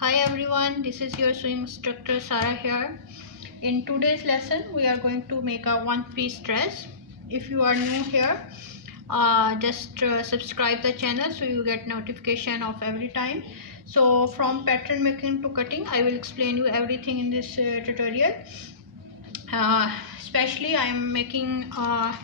Hi everyone, this is your sewing instructor Sarah here. In today's lesson we are going to make a one-piece dress. If you are new here, just subscribe the channel so you get notification of every time. So from pattern making to cutting, I will explain you everything in this tutorial. Especially I am making a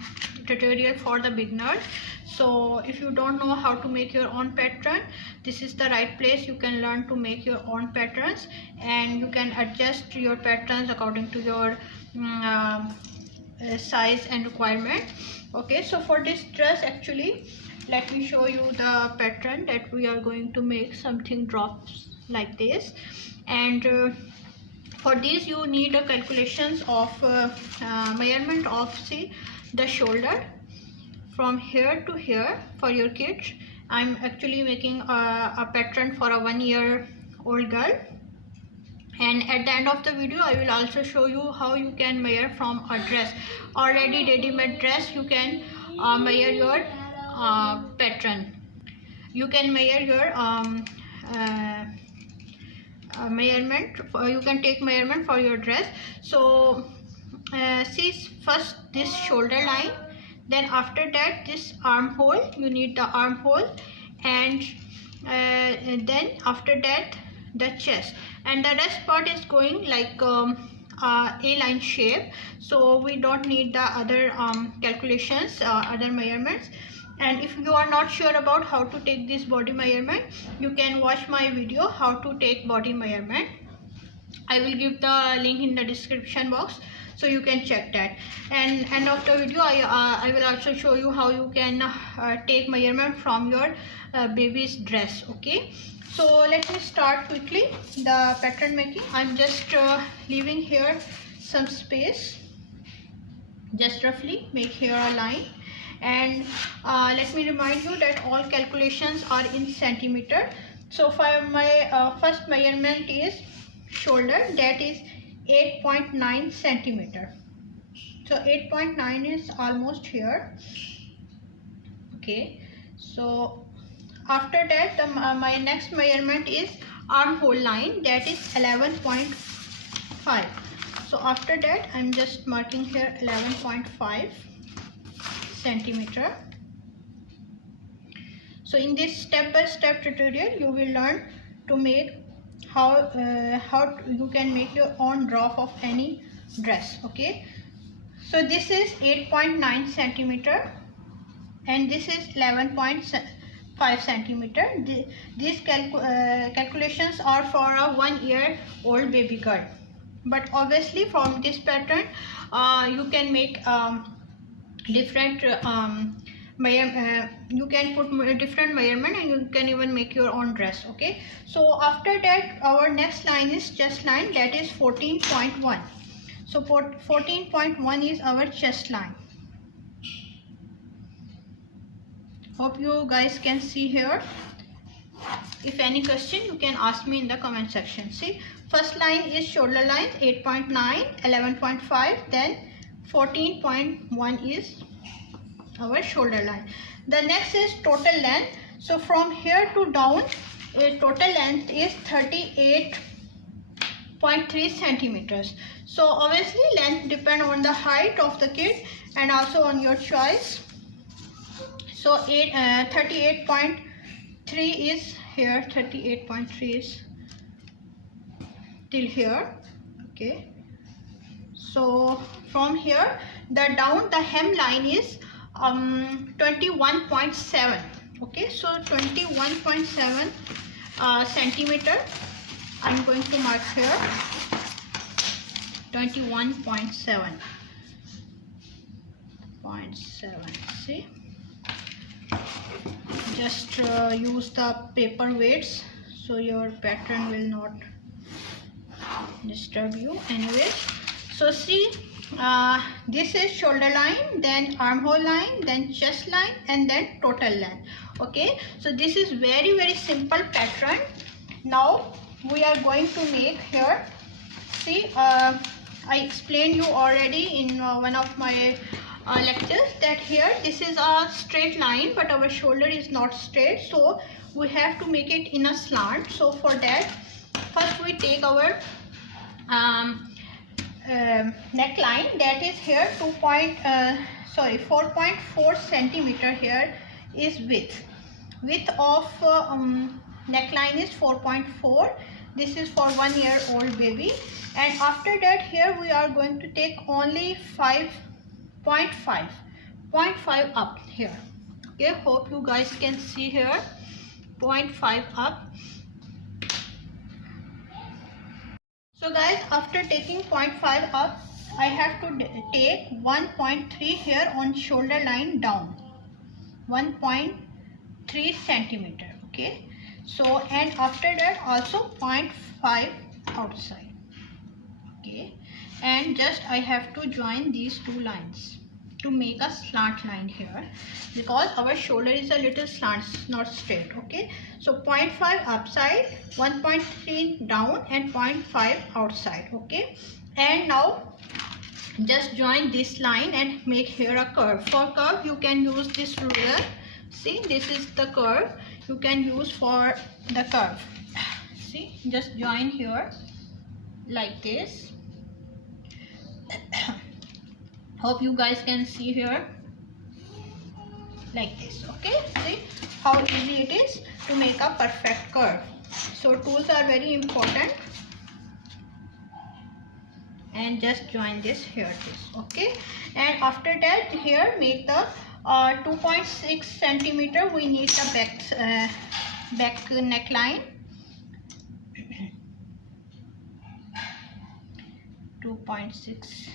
tutorial for the beginner. So if you don't know how to make your own pattern, this is the right place. You can learn to make your own patterns and you can adjust your patterns according to your size and requirement. Okay, so for this dress, actually let me show you the pattern that we are going to make. Something drops like this, and for this you need a calculations of measurement of the shoulder from here to here for your kids. I'm actually making a pattern for a 1-year-old girl, and at the end of the video I will also show you how you can measure from a dress, already ready-made dress. You can measure your pattern. You can measure your measurement. You can take measurement for your dress. So see, first this shoulder line, then after that this armhole, you need the armhole, and then after that the chest, and the rest part is going like A-line shape. So we don't need the other calculations, other measurements. And if you are not sure about how to take this body measurement, you can watch my video how to take body measurement. I will give the link in the description box so you can check that. And end of the video I will also show you how you can take measurement from your baby's dress. Okay, so let me start quickly the pattern making. I'm just leaving here some space, just roughly make here a line. And let me remind you that all calculations are in centimeter. So for my first measurement is shoulder, that is 8.9 centimeter. So 8.9 is almost here. Okay, so after that my next measurement is armhole line, that is 11.5. so after that I'm just marking here 11.5 centimeter. So in this step-by-step tutorial you will learn to make how you can make your own drop of any dress. Okay, so this is 8.9 centimeter and this is 11.5 centimeter. These calculations are for a 1-year-old baby girl, but obviously from this pattern you can make different you can put different measurement and you can even make your own dress. Okay, so after that our next line is chest line, that is 14.1. so 14.1 is our chest line. Hope you guys can see here. If any question you can ask me in the comment section. See, first line is shoulder line 8.9, 11.5, then 14.1 is our shoulder line. The next is total length. So from here to down total length is 38.3 centimeters. So obviously length depend on the height of the kid and also on your choice. So 38.3 is here, 38.3 is till here. Okay, so from here the down the hem line is 21.7. okay, so 21.7 centimeter I'm going to mark here, 21.7. See, just use the paper weights so your pattern will not disturb you. Anyways, so see, this is shoulder line, then armhole line, then chest line, and then total length. Okay, so this is very simple pattern. Now we are going to make here. See, I explained you already in one of my lectures that here this is a straight line, but our shoulder is not straight, so we have to make it in a slant. So for that first we take our neckline, that is here 4.4 centimeter. Here is width of neckline is 4.4. This is for 1 year old baby. And after that, here we are going to take only 0.5 up here. Okay, hope you guys can see here, 0.5 up. So guys, after taking 0.5 up, I have to take 1.3 here on shoulder line down, 1.3 centimeter. Okay, so and after that also 0.5 outside. Okay, and just I have to join these two lines to make a slant line here, because our shoulder is a little slant, not straight. Okay, so 0.5 upside, 1.3 down, and 0.5 outside. Okay, and now just join this line and make here a curve. For curve you can use this ruler. See, this is the curve you can use for the curve. See, just join here like this. Hope you guys can see here like this. Okay, see how easy it is to make a perfect curve. So tools are very important. And just join this here, this. Okay, and after that here make the 2.6 centimeter. We need the back neckline. 2.6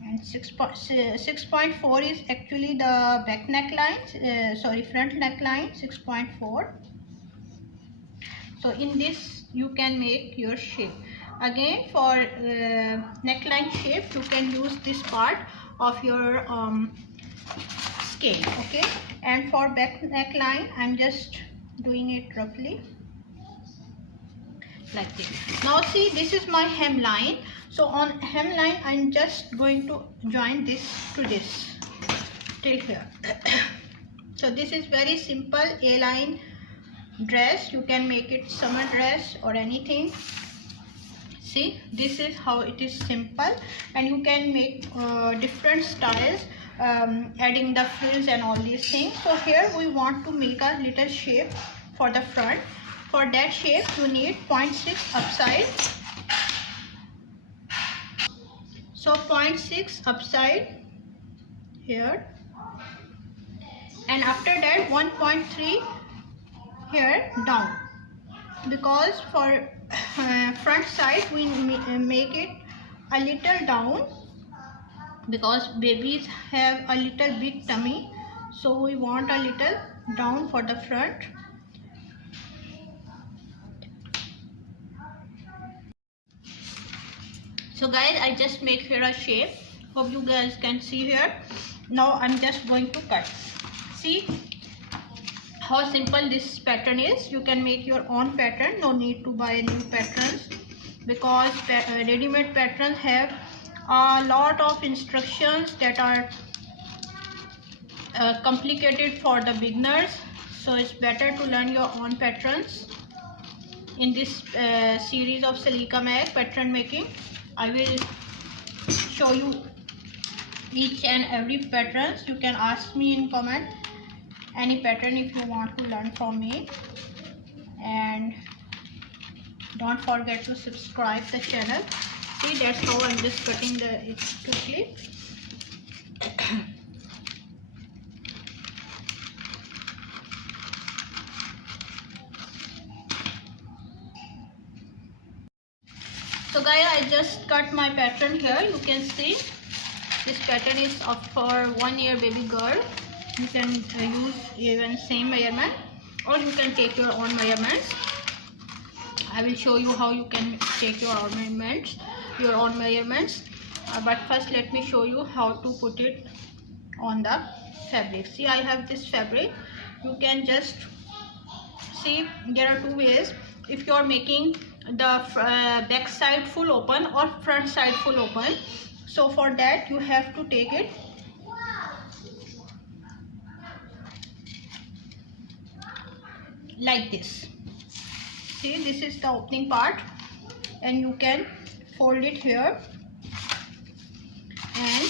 and 6.4 is actually the back neckline, front neckline, 6.4. So in this you can make your shape. Again, for neckline shape you can use this part of your scale. Okay, and for back neckline I'm just doing it roughly like this. Now see, this is my hemline. So on hemline I'm just going to join this to this till here. So this is very simple A-line dress. You can make it summer dress or anything. See, this is how it is simple, and you can make different styles, adding the frills and all these things. So here we want to make a little shape for the front. For that shape you need 0.6 upside. So 0.6 upside here, and after that 1.3 here down, because for front side we make it a little down, because babies have a little big tummy, so we want a little down for the front. So guys, I just make here a shape. Hope you guys can see here. Now I'm just going to cut. See how simple this pattern is. You can make your own pattern. No need to buy new patterns, because ready-made patterns have a lot of instructions that are complicated for the beginners. So it's better to learn your own patterns. In this series of Salika Mag pattern making, I will show you each and every patterns. You can ask me in comment any pattern if you want to learn from me, and don't forget to subscribe the channel. See, that's how I'm just cutting it quickly. So guys, I just cut my pattern here. You can see this pattern is for 1 year baby girl. You can use even same measurement, or you can take your own measurements. I will show you how you can take your own measurements. But first let me show you how to put it on the fabric. See, I have this fabric. You can just see there are two ways. If you are making the back side full open or front side full open, so for that you have to take it like this. See, this is the opening part, and you can fold it here and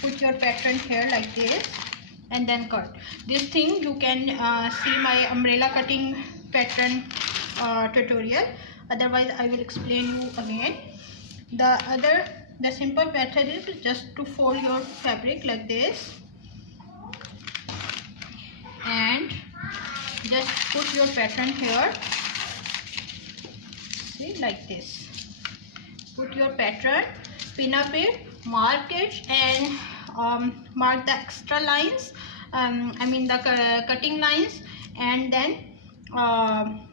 put your pattern here like this, and then cut. This thing you can see my umbrella cutting pattern tutorial. Otherwise I will explain you again. The simple method is just to fold your fabric like this and just put your pattern here. See, like this. Put your pattern, pin up it, mark it, and mark the extra lines, I mean the cutting lines, and then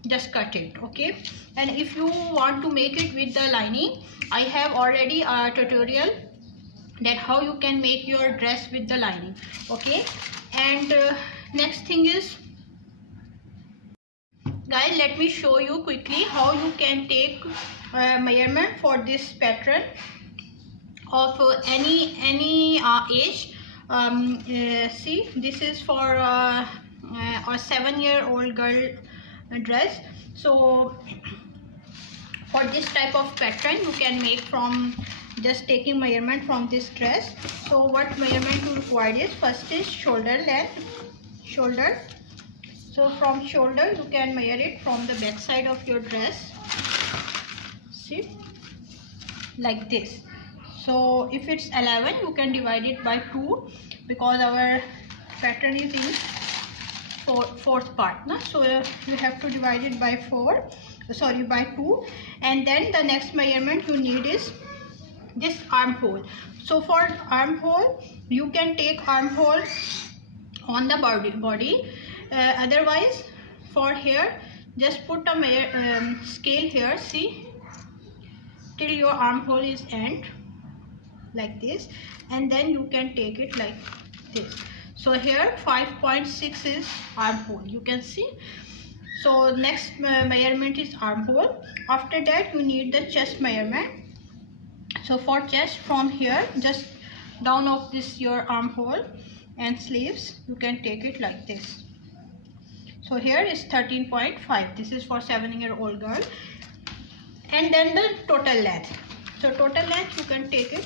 just cut it. Okay, and if you want to make it with the lining, I have already a tutorial that how you can make your dress with the lining. Okay, and next thing is, guys, let me show you quickly how you can take measurement for this pattern of any age. See, this is for a 7-year-old girl dress. So for this type of pattern you can make from just taking measurement from this dress. So what measurement you require is, first is shoulder length, shoulder. So from shoulder you can measure it from the back side of your dress. See, like this. So if it's 11, you can divide it by 2, because our pattern is in fourth part, na? So you have to divide it by 2. And then the next measurement you need is this armhole. So for armhole you can take armhole on the body. Otherwise, for here, just put a scale here, see, till your armhole is end, like this, and then you can take it like this. So here 5.6 is armhole, you can see. So next measurement is armhole. After that you need the chest measurement. So for chest, from here just down of this your armhole and sleeves, you can take it like this. So here is 13.5. This is for 7-year-old girl. And then the total length. So total length you can take it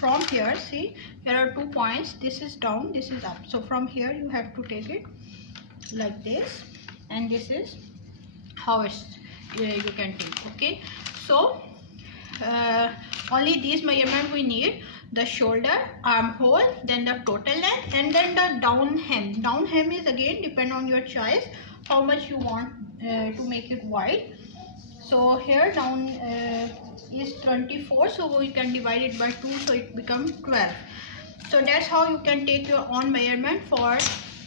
from here. See, here are 2 points. This is down, this is up. So from here you have to take it like this, and this is how it's you can take. Okay, so only these measurements we need: the shoulder, armhole, then the total length, and then the down hem. Down hem is again depend on your choice, how much you want to make it wide. So here down is 24, so we can divide it by 2, so it becomes 12. So that's how you can take your own measurement for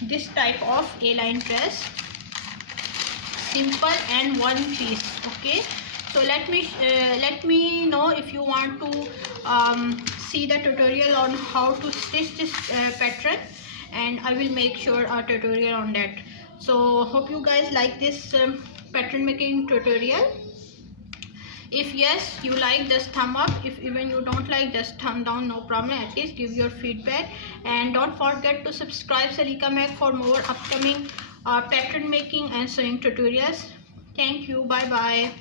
this type of A-line dress, simple and one piece. Okay, so let me know if you want to see the tutorial on how to stitch this pattern, and I will make sure a tutorial on that. So hope you guys like this pattern making tutorial. If yes, you like, just thumb up. If even you don't like, just thumb down, no problem. At least give your feedback, and don't forget to subscribe Salika Meg for more upcoming pattern making and sewing tutorials. Thank you. Bye bye.